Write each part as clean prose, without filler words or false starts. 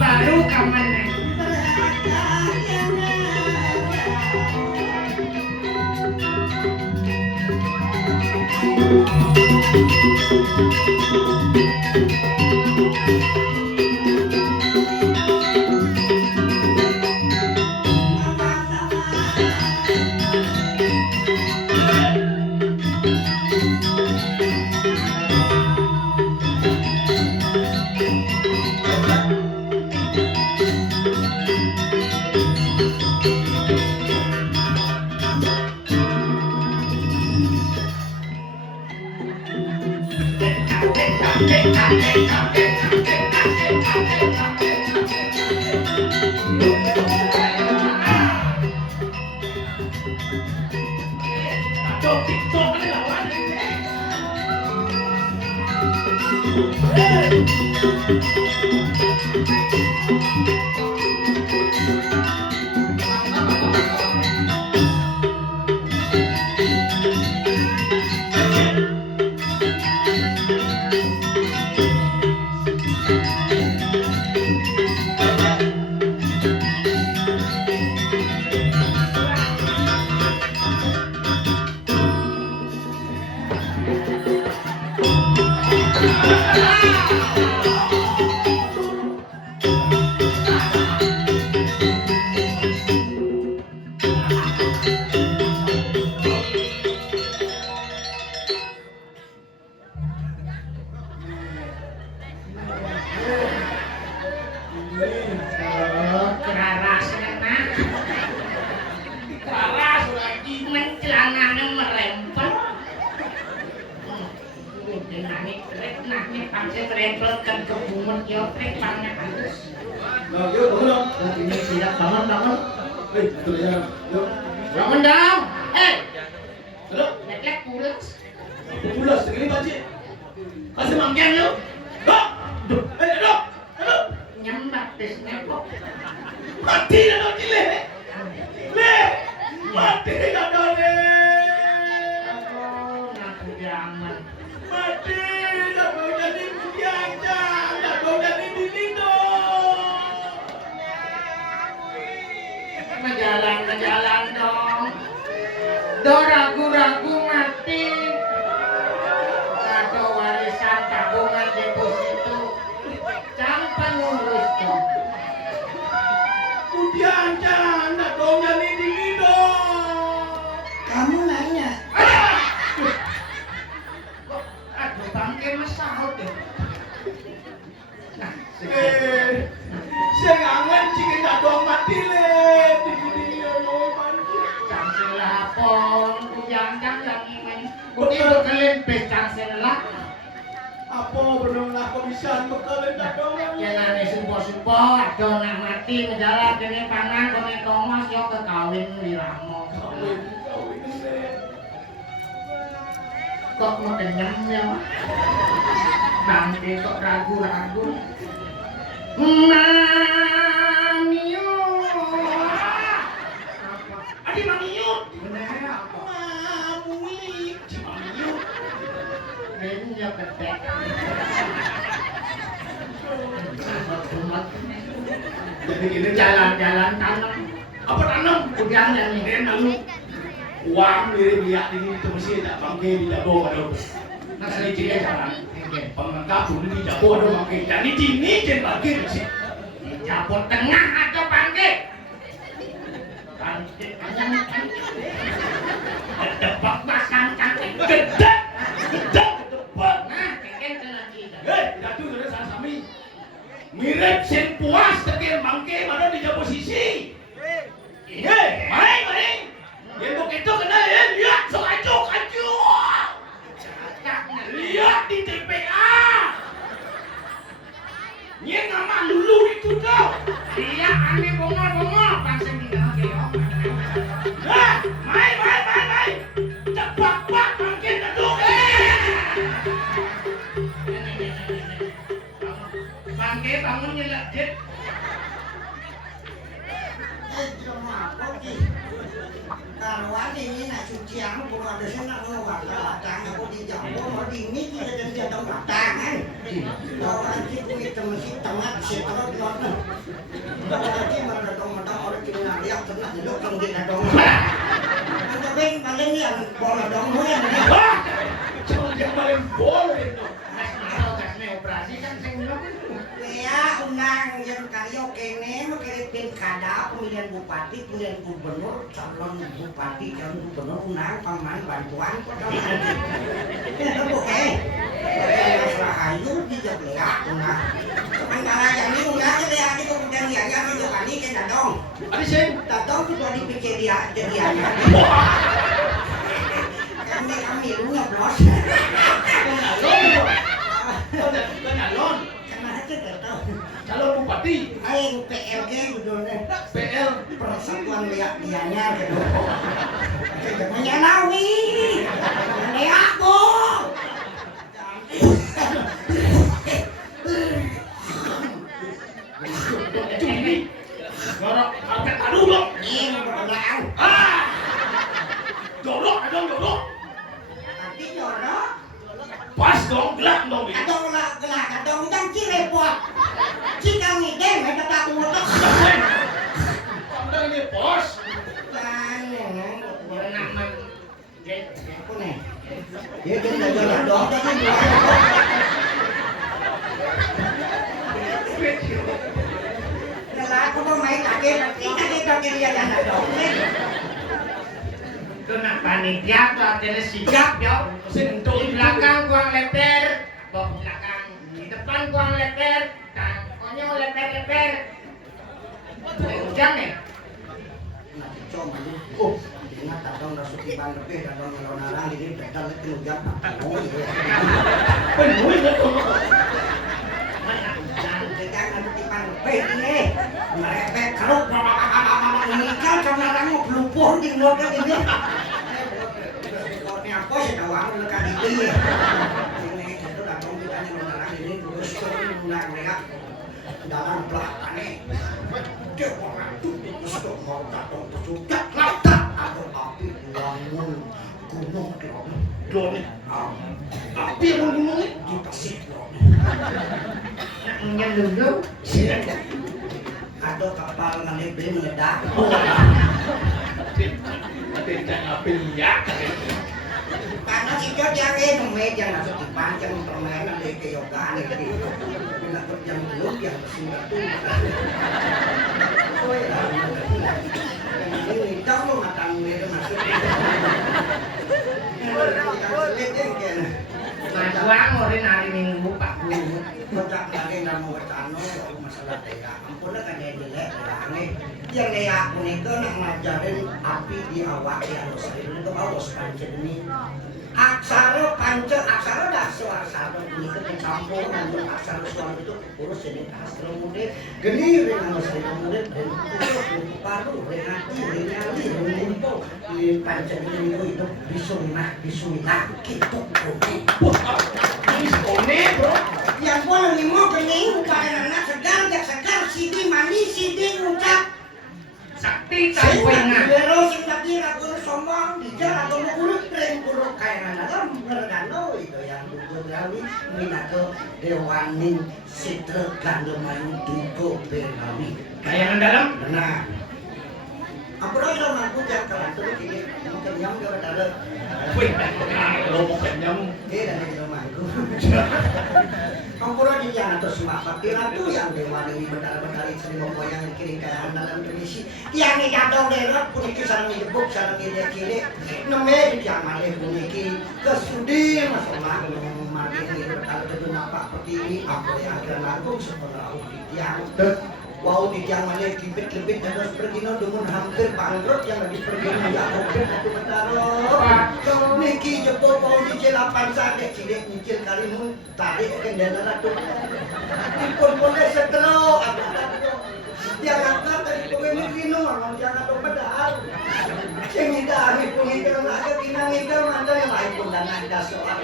Baru kaman jalan dong. Do ragu-ragu mati. Atau warisan tabungan deposito. Campan ngurus dong. Jangan dong jadi dini dong. Kamu nanya. Aduh bangke mas sahut ya. Nah, saya ngangen cikin dong mati le. Lapon, kujang-jang lagi main. Betul kalian pecang lah. Apa belum lah bisa kalian dong? Jangan supo-supo, ada nak mati menjalan kene pangan kene Thomas yo kekawin diramo. Kok mau kenyang ya? Bangke kok ragu-ragu. Mamiu. Adi Mamiu. Bener apa? Mamui. Mamiu. Ben yo ketek. Jadi gini Jalan-jalan tanam. apa tanam? Udang dan ini tanam. Uang mirip lihat ini itu mesti tak bangke tidak bawa dong. Nah saya jadi jalan. Pengangkap dulu tidak bawa dong bangke. Jadi dini jen bangke sih. Japur tengah atau bangke? Bangke ayam kan. Depak pasang cantik gede. Gede depan. Nah, keken lagi. Jatuh dari sana sami. Mirip sen puas tekan bangke mana di posisi. Main. Yang begitu kena lihat sok ajuk. ini kita jadi jadang tangan. Orang itu kita mesti tengah setengah dua. Lagi meredong-redong orang kita lihat tengah dulu kalau kita dong. Kita paling yang bola dong yang. Jangan paling boleh itu. Operasi kan sing Ya, undang yang karyo kene mengirim kada pemilihan bupati, pemilihan gubernur, calon bupati, calon gubernur, undang paman bantuan kok. Oke. Masalah ayu di Jablea, undang. Sementara yang ini undang dia di kemudian dia yang itu kali ke dadong. Ada sih. Dadong itu dipikir dia jadiannya. Kami lu nyoblos. Calon. Calon bupati. Aing PLG judulnya. PL Persatuan Liak Dianyar gitu. Menyanawi. Ini aku. Cumi. Gorok karpet aduh dong. Ini berenang. Jorok dong, jorok. Tapi jorok. Pas dong, gelap dong. Kadang lah gelak, kadang dan cirepot. Jika ngiden, mereka tak utak. Anda ini bos. Dan berenang man. aku nih. Dia dah jalan dong, jadi aku mau main kaget dia jalan dong. Kena panitia atau ada sigap ya. Di belakang kuang leper, bok belakang. Di depan kuang leper, dan konyol leper. Hujan nih. Nah, cuma oh, ingat tak dong rasuki ban lebih, tak dong kalau narang ini betul lagi hujan. Oh iya. Penuh itu. Jangan rasuki ban lebih ini. Merepek keruk, ini kan sama orang mau pelupur di noda ini. Ini apa sih tawang lekat itu ya? Ini itu tak dong kita yang narang ini terus ulang mereka dalam belakang ini. Dia orang itu mesti mau datang ke surga, latak atau api bangun gunung drone. Api yang gunung di pasir drone. Yang dulu. Ada kapal ngelebih meledak. Ada api liak. Karena si Jod yang ini meja masuk di pancang permainan dari keyogaan itu. Bila kerja belum yang sudah tuh. Oh ya, ini tahu lo mata itu masuk. Masuang orang hari Minggu Pak Guru. Kocak lagi nggak mau bertanu masalah daya. Ampun lah kan dia jelek aneh. Yang dia aku nih nak ngajarin api di awak yang saya itu bawa sepanjang ini. Aksara panca aksara dah suara satu ini ke campur dengan aksara suara itu urus ini aksara murid geni dengan aksara murid dan itu paru dengan nyali mengumpul di panca ini itu disunah disunnah gitu Ini bro. yang boleh lima kening pada anak segar sidi manis sidi ngucap Sakti sampengan. Pero sing lagi ragu sombong dijak atau urut tren buruk kayak dalam ngergano itu yang dulu gawi minato dewaning sitra gandomayu duko benawi Kayangan dalam. nah ampun itu mampu jangan kalah terus ini mungkin yang dia ada Wih, lo mau kenyang. dia dan itu mampu ampun ini yang atas semua ratu yang dewa ini benar-benar sering yang kirim kayak dalam permisi yang ini jatuh daerah puniki sarang dijebuk sarang dia kiri nemeh yang malih puniki kesudi masalah mati ini berkali itu nampak seperti ini apa yang akan langsung setelah yang wow di yang mana kibit-kibit dan harus pergi dengan hampir bangkrut yang lagi pergi ya oke aku bertaruh niki jebol mau nyicil 8 sadek sidek nyicil kali nun tarik kendala ratu ikut boleh setelo yang angkat dari pemilik minum orang jangan lupa pedal yang hindari pun itu aja kinang itu mantan yang lain pun dan ada soal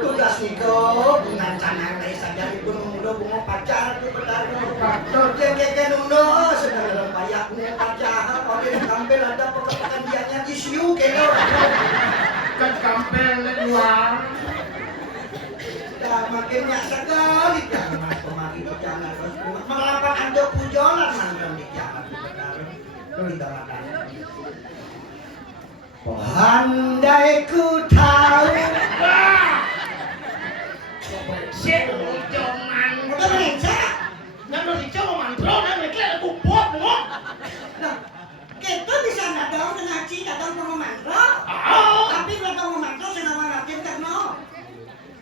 tugas niko dengan canang lain saja itu muda bunga pacar itu bertaruh yang keke nuno sedang dalam payak punya pacar kalau dia tampil ada pekerjaan dianya di siu kelo Kan kampel luar. Banyak sekali jangan mas pemagi itu jangan terus melakukan anda pujolan mantan di jalan tidak makan. Andai ku tahu. Sik ujoman. Udah menenca. Nang no dicoba mantro nang ngeklek aku bot mo. Nah, kita bisa datang ke ngaji datang ke mantra. Tapi datang ke mantra senama ngerti kan no.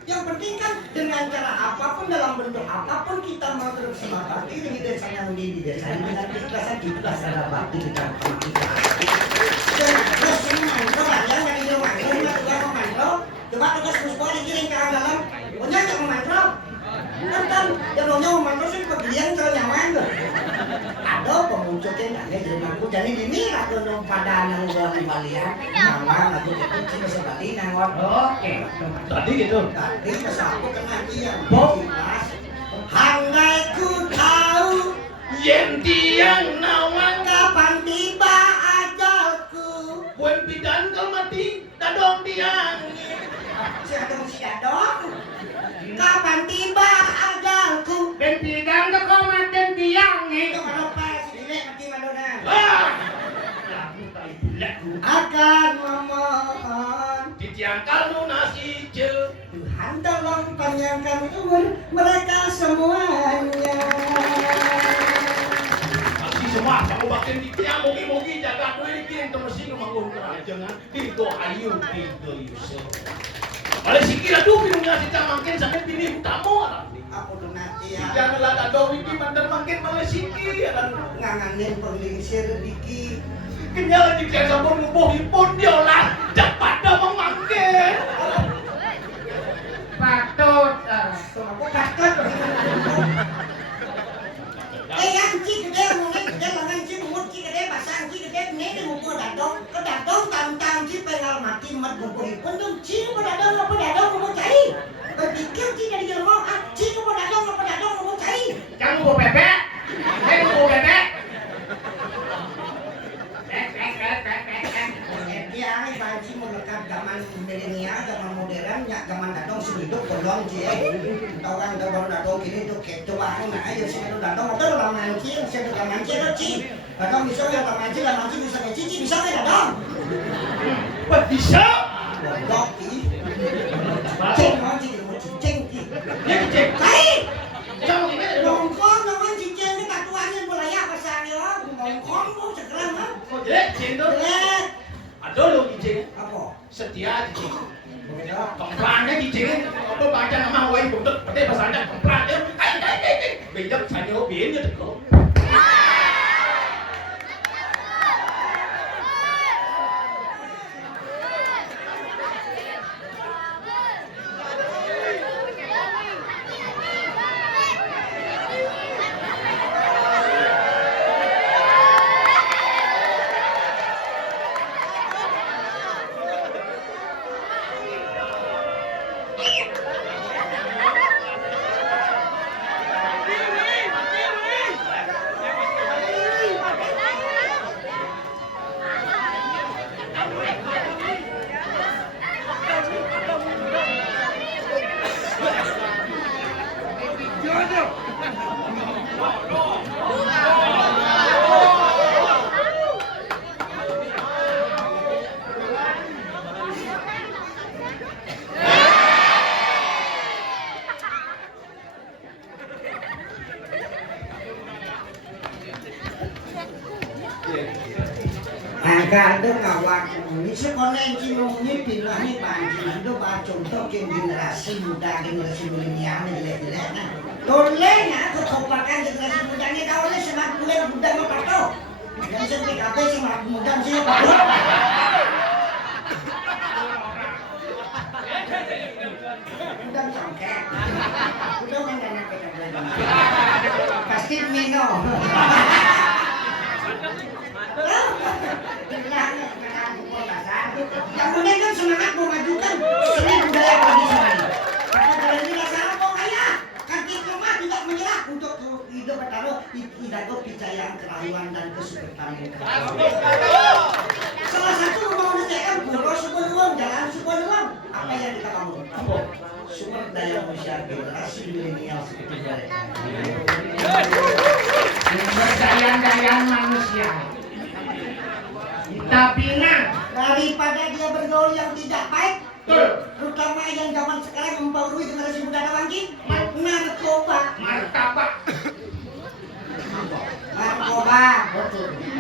Yang penting kan dengan cara apapun dalam bentuk apapun kita mau terus semangat ini desa yang di desa ini dengan keikhlasan kita sadar bakti kita sama kita. Dan terus ini mantra yang dari rumah kita juga mantra. Coba tugas musbah dikirim ke dalam. Punya yang mantra. Kan jadinya mantra sih pembelian ke nyaman tuh. Ada pemunculnya nggak jadi aku jadi ini aku nong pada nang di balian. Nama aku itu sih bisa bali nangor. Oke. Tadi gitu. Tadi pas aku kena dia, jelas. Handai ku tahu Yen tiang nawang kapan tiba ajalku. buen bidan kal mati dadong tiang. Si adong. Kapan tiba ajalku. Ben bidang ke komandan tiang Itu nih. kalau pas ini mati madona. Lagu tai bulatku Akan memohon di tiang kalnu nasi je. Tuhan tolong panjangkan umur mereka semuanya. Masih semua kamu bakin di tiang mugi-mugi jaga duit dikirim ke mesin manggung kerajangan di do ayu di do Yusuf. Oleh sikira tuh minum nasi makin sampai pilih tamu orang. Aku tuh nanti ya Janganlah dadong iki mantan makin malah sikir. nganganin penglingsir diki. Kenyal di tiang sampun ngubuh ipun diolah cepat dah mangkin. Patut. Aku kakak. Yang ci gede mungkin gede lengan ci mut ci gede pasang ci gede ini ngumpul datong ke datong tam ci pengal mati mat ngumpul ipun tuh ci ngumpul datong ngumpul cai. Berpikir ci dari jelma ci ngumpul datong ngumpul cai. Jangan mau bebek. Mau bebek. Dia ini banci melekat zaman milenial, zaman modern, ya zaman datang sehidup kodong cie. Tahu kan baru datang gini tuh kayak coba nah ayo sih kalau datang atau dalam mancing, saya dalam mancing lo ci. Datang bisa ya dalam mancing bisa cici bisa nggak datang? Bisa. Kopi. Ceng mancing mau ciceng ki. Ya cek. Kai. Jangan gimana dong. Nongkrong nawan ciceng ini katuannya mulai apa sahnya? Nongkrong tuh sekarang kan? Kok jelek cendol? Jelek. Ada lo cicing. Apa? Setia cicing. Begitu. Kemplannya cicing. Apa baca nama Hawaii untuk pete bahasa Anda kemplannya. Bejak saya hobinya tuh. Agak ada ngawak ini sekolah yang cimungnya pindah nih panci itu pak contoh generasi muda generasi milenial jelek-jelek nah tolenya kekompakan generasi mudanya kawalnya semak bulan muda mau patok yang sampai kafe semak muda sih patok muda congkak muda mengenai pasti minum yang penting kan semangat memajukan seni budaya tradisional. Maka dari ini dasar apa kaya kaki lemah tidak menyerah untuk hidup bertaruh tidak kepercayaan kerahuan dan kesulitan. Salah satu mau menyediakan pulau sebuah jalan sebuah apa yang kita kamu? sumber daya manusia generasi milenial seperti mereka. Berdaya-dayaan manusia. Kita bina Daripada dia bergaul yang tidak baik, betul. terutama yang zaman sekarang mempengaruhi generasi muda lagi, narkoba. Martabak. Narkoba.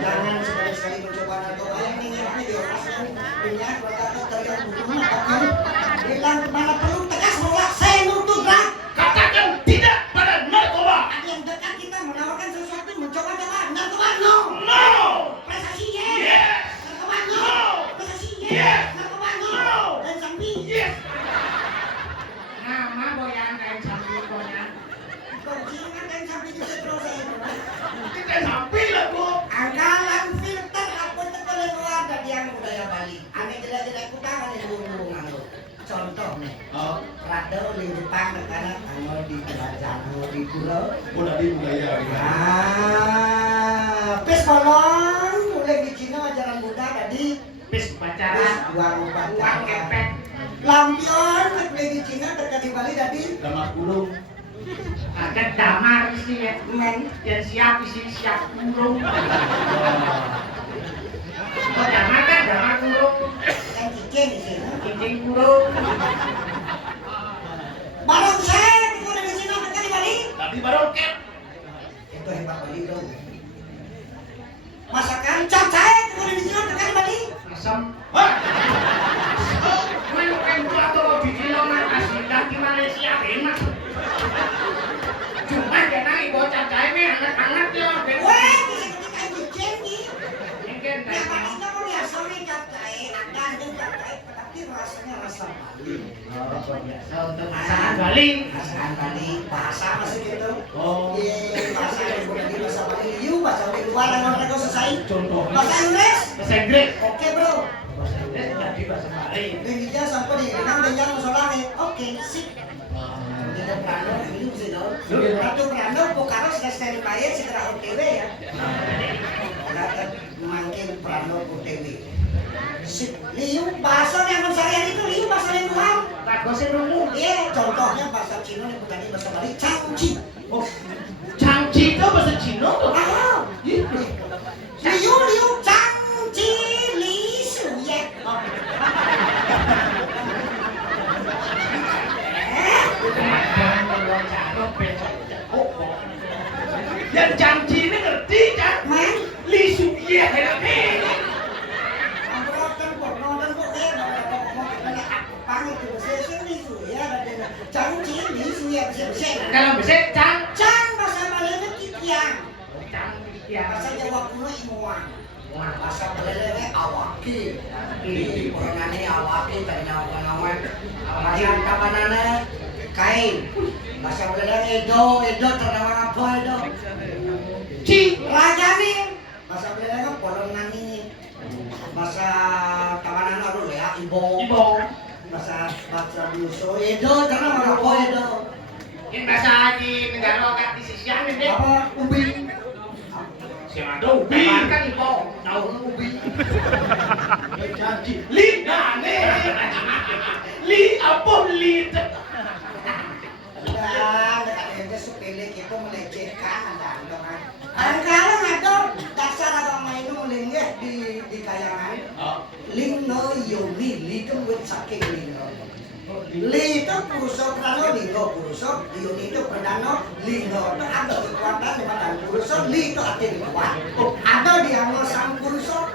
Jangan sekali-sekali mencoba narkoba yang ini dioperasikan dengan berkata terlihat butuhnya. Bilang kemana perlu tegas menolak, saya nuntut drag. Katakan tidak pada narkoba. Ada yang dekat kita menawarkan sesuatu, mencoba-coba narkoba, no. No. Prestasi yes. Yes. Narkoba no. No. Prestasi Yes. yes. Narkoba no. No. Dan sambil Yes. Nama boyan kain sambil konya. Kau dan sambil disetrol saya. Kita sampai lah bu. Anggalan filter apa tekole luar dari yang budaya Bali. Ane jelek-jelek kutang ane burung-burungan lo. Contoh nih. Oh, Rado di Jepang karena anu di kerajaan anu di pulau. udah di budaya. Pes bolong mulai di Cina ajaran Buddha tadi. Bis pacaran. Uang Uang kepek. Lampion mulai di Cina terkait di Bali tadi. Damat gulung. Agak damar sih ya. Men. Dan siap isi siap kurung. Oh damar kan damar kurung. Kan cicing di sini. Cincin kurung. Barang saya mulai di Cina terkait di Bali. Tapi baru ket. Itu hebat Bali dong. Masakan cap saya mulai di Cina terkait di Bali. Asam. Hah? Mana kan gua atau bikin longan asli di Malaysia enak. Cuma dia naik bocah caime anak-anak dia orang Weh, bisa ketika cicing nih. Mungkin Yang paling kita mau lihat sore cap saya, ada yang cap saya, tapi rasanya rasa Bali. untuk masakan Bali. Masakan Bali, bahasa masih gitu. Oh. Iya, bahasa yang bukan di bahasa Bali. Yuk, bahasa di luar yang orang kau selesai. Contohnya. Bahasa Inggris. Bahasa Inggris. Oke bro. Bahasa Inggris jadi bahasa Bali. Indonesia sampai di Renang dan Musolane. Oke, sip. Kita Prano ini sih dong. Ratu Prano Bukaro sudah stand by segera OTW ya. Kita mangkin Prano OTW. Sip. Liu bahasa yang sehari itu liu bahasa yang luar. Bagusnya rungu. Iya, contohnya bahasa Cina yang bukan di bahasa Bali. Cangci. Oh. Cangci itu bahasa Cina tuh. Ah, liu cangci li su ye. Yang Cangci ini ngerti kan? Man, Li Su Ye ini. Amrotan porno dan pokoknya ngomong kita apa itu bahasa li su ye. Cangci li su ye bahasa. Kalau bisa cang. Cang bahasa Bali itu kikiang. Cang ya. Bahasa Jawa kuno imuang. Bahasa Bali awaki. Di orangane awaki tadi nama-nama. Bahasa kapanana kain. Bahasa Bali edo ternama apa edo? Ci. Rajani. Bahasa Bali kan polongani. Bahasa kapanana ru ya ibo. Bahasa duso edo ternama apa edo? Ini bahasa di negara agak di sisian ini. Apa ubi? Siapa ada ubi? Kan ibu. Tahu ubi. Cangci. Li nane. Li apa li? Dan dekat ente sepele kita melecehkan anda kan. Angkalan ada dasar agama itu melinggih di kayangan. Lingno yomi itu buat saking lingno. Li itu purusa prano linggo purusa, yomi itu perdana linggo itu ada kekuatan di badan purusa, li itu arti kuat. Ada di anggo sang purusa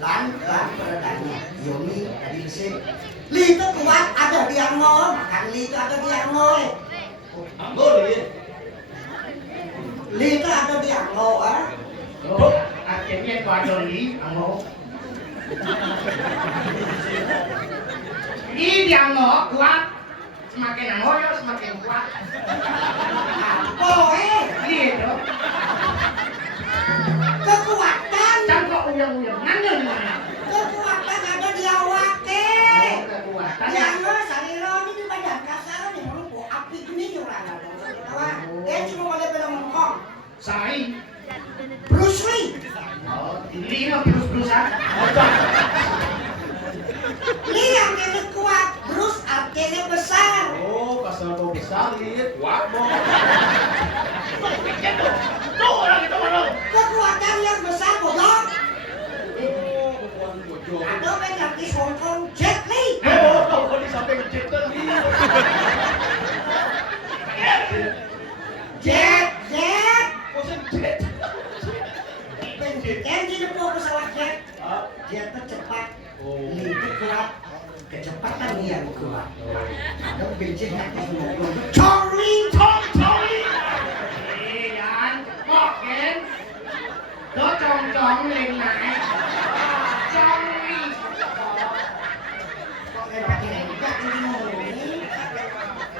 lan perdana yomi tadi mesin. Li itu kuat ada di anggo, makan li itu ada di anggo. Anggo li. Li itu ada di anggo ah. Oh, akhirnya itu ada li, anggo. Ini di anggo kuat. Semakin anggo ya semakin kuat. Oh Gitu. kekuatan Cang kok uyang-uyang. Nanya di mana? kekuatan ada di awak Oh, kekuatan. yang lo saliro ini di badan kasar nih melupu api gini orang ada cuma boleh bilang mengkong Sai. Bruce Lee Oh, ini mah terus-terusan. Lee yang kena kuat Bruce artinya besar langit. Wah, mau. Tuh orang itu mana? Kekuatan yang besar bodoh. Oh, kekuatan bodoh. Ada mengerti Hong Kong Jet Li. Oh, di samping Jet Li. Jet. Bosan Jet. Yang di depan pesawat jet. Ah, Jet itu cepat. oh. Li itu kuat. Kecepatan yang kuat. Ada bensin yang Charlie. Yan,บอกเห็นรถจองเล็งไหนจองนี่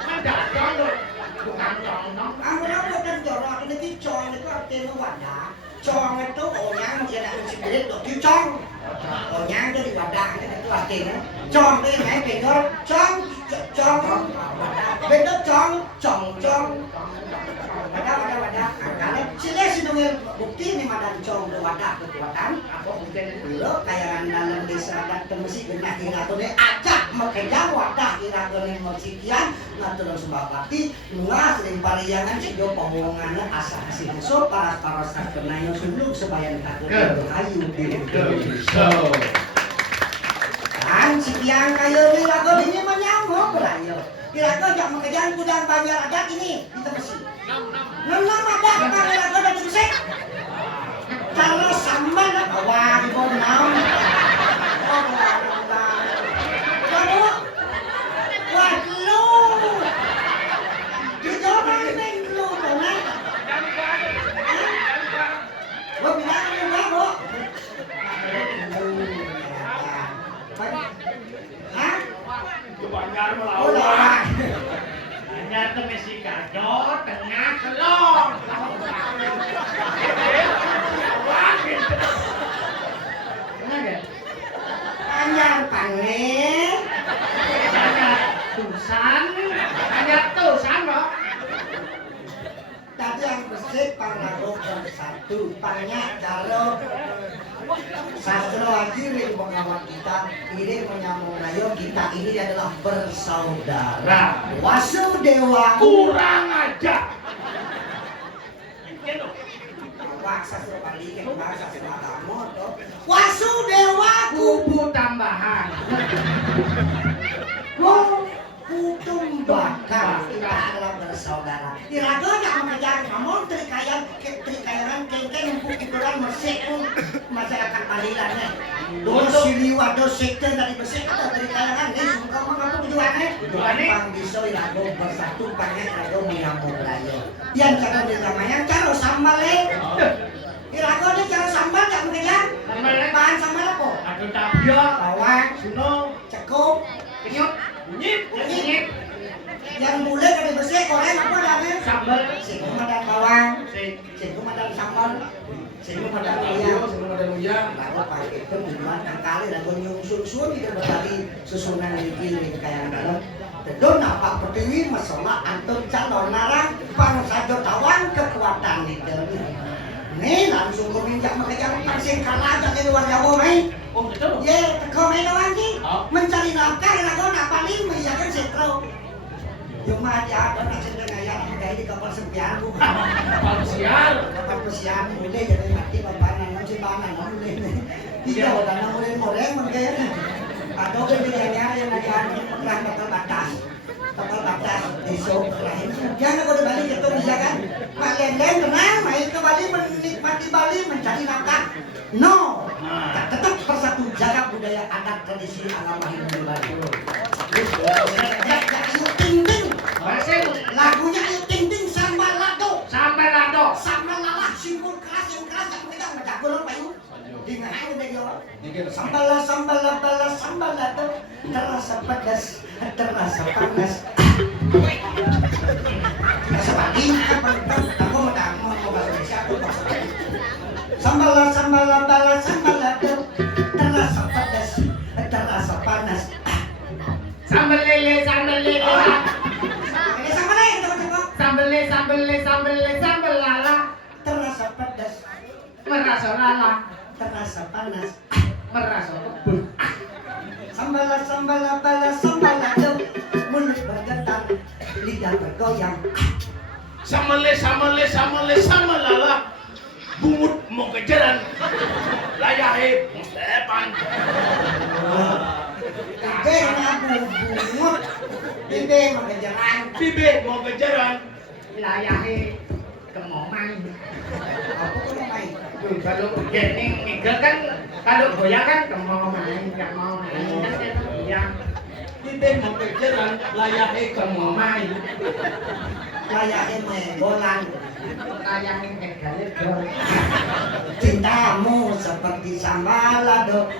มันด่าย้อนเลยดูงานจองเนาะ Ang rambut dan jorok ini ki cong itu artinya wadah. Cong itu orang yang tidak mensipirit dok ki cong. Orang itu di wadah itu artinya. Cong itu yang beda cong. Beda cong. Wadah. Karena sila sinungil bukti ni madan cong di wadah kekuatan. Apa mungkin dulu kayak dalam desa dan temesi benak kira tu ni ajak makeja wadah kira tu ni mesikian ngatur sebab bakti nungas sering pariangan sido pemongannya asa hasil so paras kenayo suluk supaya takut kayu kan si tiang kayu ni lagu ini menyambung berayo kira-kira jak makeja kudang banyak adat ini di temesi 6 adat kan lagu dari temesi kalau sama nak awak kau nam Banyak melawan. Hanya temesi gadot tengah kelong. Kenapa? Panjang panggil Hanya tusan loh. tadi yang bersih pangaruh yang satu banyak kalau sastra akhir pengawal kita ini menyambung rayo kita ini adalah bersaudara Wasudewa Kurang aja. Wah sastra Bali kan bahasa sastra kamu tuh Wasudewa Kubu tambahan. kutumbakan kita adalah bersaudara. Irago yang mengejar kamu trikayan kengkeng empuk ikuran mesik masyarakat Balilannya. Dos siliwa dos sekten dari mesik atau trikayan ini suka mengaku tujuannya. Pang biso irago bersatu pakai irago menyambung rayo. Yang cara diramaian cara sambal Irago ini cara sambal gak mengejar. Bahan sambal apa? Ada tabiok, Bawang, suno, cukup, kenyut, kunyit, yang mulai dari bersih goreng apa namanya? sambal, Singgung madan bawang, si singgung madan sambal, singgung madan uyang. Lalu pakai itu tujuan kali dan nyusun itu berarti susunan di kiri kayak dalam. Tentu nampak pertiwi masalah antum calon narang pangsa jotawan kekuatan itu. Nih langsung keminjak mengejar pasien kalah dari luar Jawa mai. Oh, betul. Ye, kau main doang sih. Mencari nafkah lagu nak paling menjaga setro. Cuma aja ada nak sedang ayat kayak di kapal sempian bu. Kapal pesiar mulai jadi mati bapanan masih banan mulai. Tidak ada mulai goreng mengkayaknya. Atau kebijakannya yang ada perang kapal batas besok lain. Jangan kau balik itu bisa kan? Mak Lenden tenang, main ke Bali menikmati Bali mencari nafkah. No, tetap persatu jaga budaya adat tradisi agama Hindu Bali. Ayu ting ting, lagunya Ayu ting ting sambal lado, sambal lalah simbol keras yang kita ngajak golong payu. Dengan ayu dari orang. Sambal lado, terasa pedas, terasa panas. Sebagian aku mau bahasa Indonesia aku bahasa Sambal lado, terasa pedas, terasa panas. sambal lele, Ini sambal lele, sambal lala, terasa pedas, merasa lala, terasa panas. merasa kebun. Sambal lado, mulut bergetar, lidah bergoyang. Samale samalala. Bungut mau kejaran. Layahe depan. Bibe ngabu bungut. Bibe mengejaran. Bibe mau kejaran. Layahe kemoman. Apa kau main? Tuh, kalau gening nigel kan kalau goyang kan kemoman. Kan dia goyang. Bibe mau kejaran. Layahe kemoman. Layahe bolan. Layahe kegalegol. Cintamu seperti sambal lado.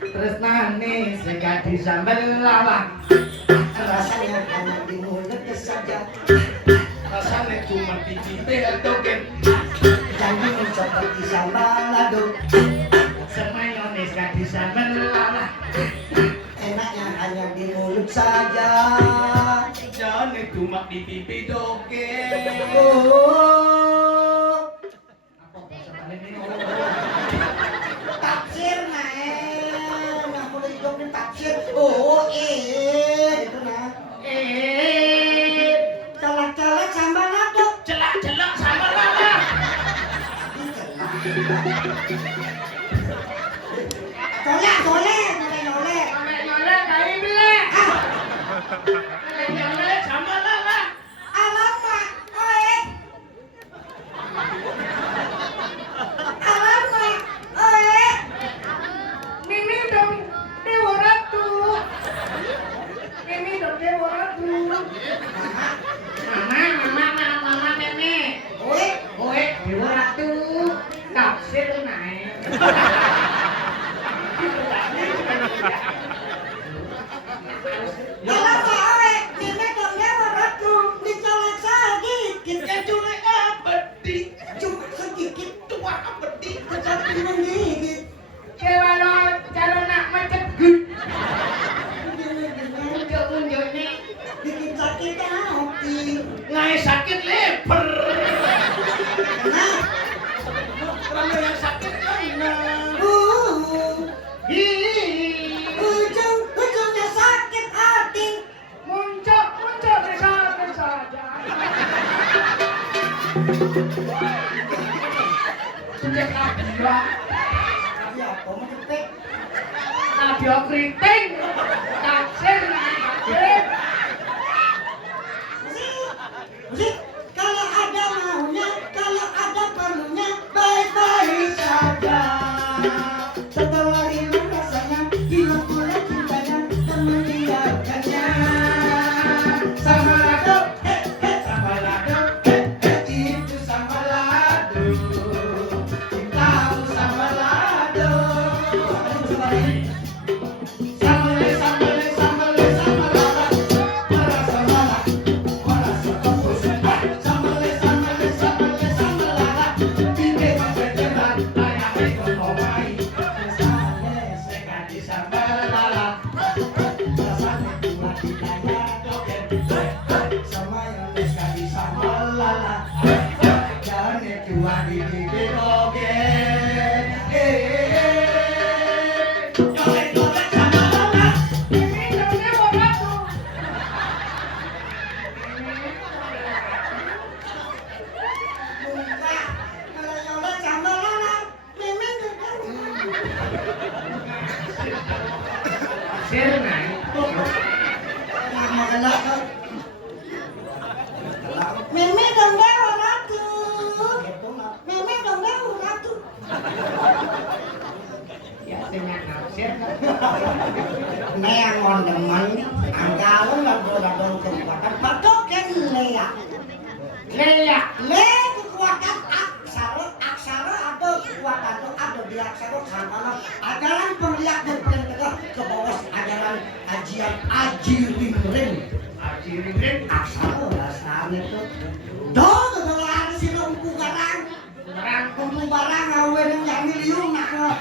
Tresnane segadi sambal lawak. Rasanya hanya di mulut saja. Rasanya cuma di bibe atau gen. Janjimu seperti sambal lado. Semayones gadi sambal lawak. Enaknya hanya di mulut saja. Jangan cuma di bibe dogen. Oh, Apa bahasa Bali ini? tafsir nah mulai dong tafsir. Oh, itu nah. Celak-celak sambal lado. Celak sama lala. Soleh, soleh. Nyolek kali beli. Nyolek sama lala. Alamak, oe. Alamak, oe. Mimi dong Dewa Ratu. Mimi dong Dewa Ratu. Mama Mimi. Oe, Oe Dewa Ratu. Tafsir naik. alamak, oe. Mimi dong Dewa Ratu. Dicolek sedikit. Kita julek abadi. Cuma sedikit. Tua abadi. Tetapi menggigit. Dewa lo calon nak mencegut. Unjuk nih. Bikin sakit hati. Ngai sakit leper. Nah, Kalau yang sakit mana? ujung-ujungnya sakit hati. Muncul bisa saja. Sudah kabia. Ya, kamu cepet. Radio keriting. Tafsir naik. Musik, kalau ada maunya, kalau ada perlunya, baik-baik saja. Setelah hilang rasanya, hilang pula cintanya, dan meninggalkannya. Sama lado, sama lado, itu sama lado. Cintamu sama lado. Sambale, sambale, sambale, sambalala. Merasa malah, merasa tembus. Sambale, sambale, sambale, sambalala. Bibe bergerak, layahe komai. Rasane sekali sambalala. Rasane cuma ditanya dogen. Sama yang sekali sambalala. Jane cuma di bibe dogen. Nyolek-nyolek sambalala. Mimi dong Dewa Ratu. Enggak, kalau nyolek sambalala. Memang enggak. Tafsir naik. Meme dong Dewa Ratu. Meme dong Dewa Ratu. Biasanya tafsir. Nea ngondeman, anggalan lagu-lagu kekuatan patokan Lea. Leya. Le kekuatan aksara ada kekuatan ada di aksara sama ajaran pemilihat dan penegak ke bawah ajaran ajian Aji Ringring. Aji Ringring. Aksara dasarnya tuh. Doh kegelar si lumpuh barang. Barang Lumpuh barang awen yang miliung nak